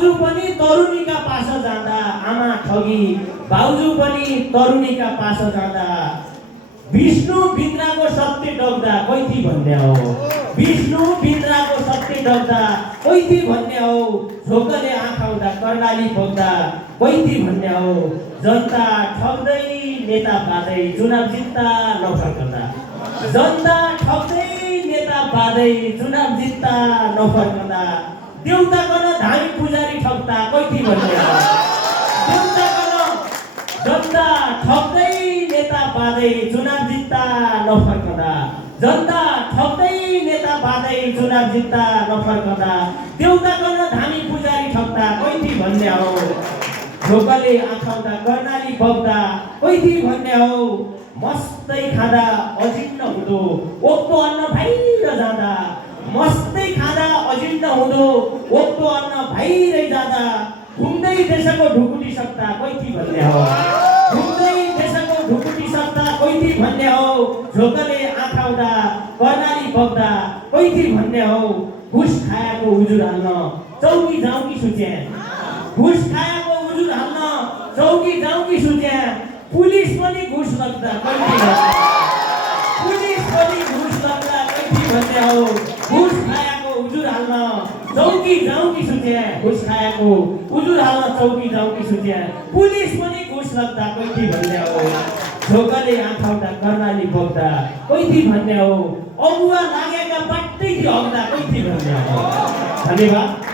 भाउजू पनि तरुणीका पास जाँदा आमा ठगी भाउजू पनि तरुणीका पास जाँदा विष्णु बिन्द्राको सत्य डग्दा कैथी भन्ने हो विष्णु बिन्द्राको सत्य डग्दा कैथी भन्ने हो झोकले आँखाउँदा कर्णाली बोक्दा कैथी भन्ने हो जनता ठग्दै नेता पादै चुनाव जित्दा नफर्कँदा जनता ठग्दै नेता पादै चुनाव जित्दा नफर्कँदा देउता कन धामी पुजारी ठग्दा कैथी भन्ने हो देउता कन जनता ठग्दै नेता पादै चुनाव जित्दा नफर्कँदा जनता ठग्दै नेता पादै चुनाव जित्दा नफर्कँदा देउता कन धामी पुजारी ठग्दा कैथी भन्ने हो ढोकाले आँखाउँदा कर्णाली बग्दा कैथी भन्ने हो मस्तै खाँदा अजिन्न हुँदो ओक्तो अन्न भाइर जाँदा मस्तै खाँदा अजिन्न हुँदो ओक्तो अन्न भाइरै जाँदा घुम्दै देशको ढुकुटी सक्दा कैथी भन्ने हो घुम्दै देशको ढुकुटी सक्दा कैथी भन्ने हो झोकले आँखाउँदा कर्णाली बग्दा कैथी भन्ने हो घुस खाएको हुजुर हाल्न चौकी जाउकी सुचे घुस खाएको हुजुर हाल्न चौकी जाउकी सुचे पुलिस पनि घुस लाग्दा कैथी पुलिस पनि घुस लाग्दा कैथी भन्ने हो घुस खाएको हुजुर हाल्न चौकी जाउकी सुचे घुस खाएको हुजुर हाल्न चौकी जाउकी सुचे पुलिस पनि घुस लाग्दा कैथी भन्ने हो ढोकाले आँखाउँदा कर्णाली बग्दा कैथी भन्ने हो अगुवा लागेका बाटै हग्दा कैथी भन्ने हो धन्यवाद।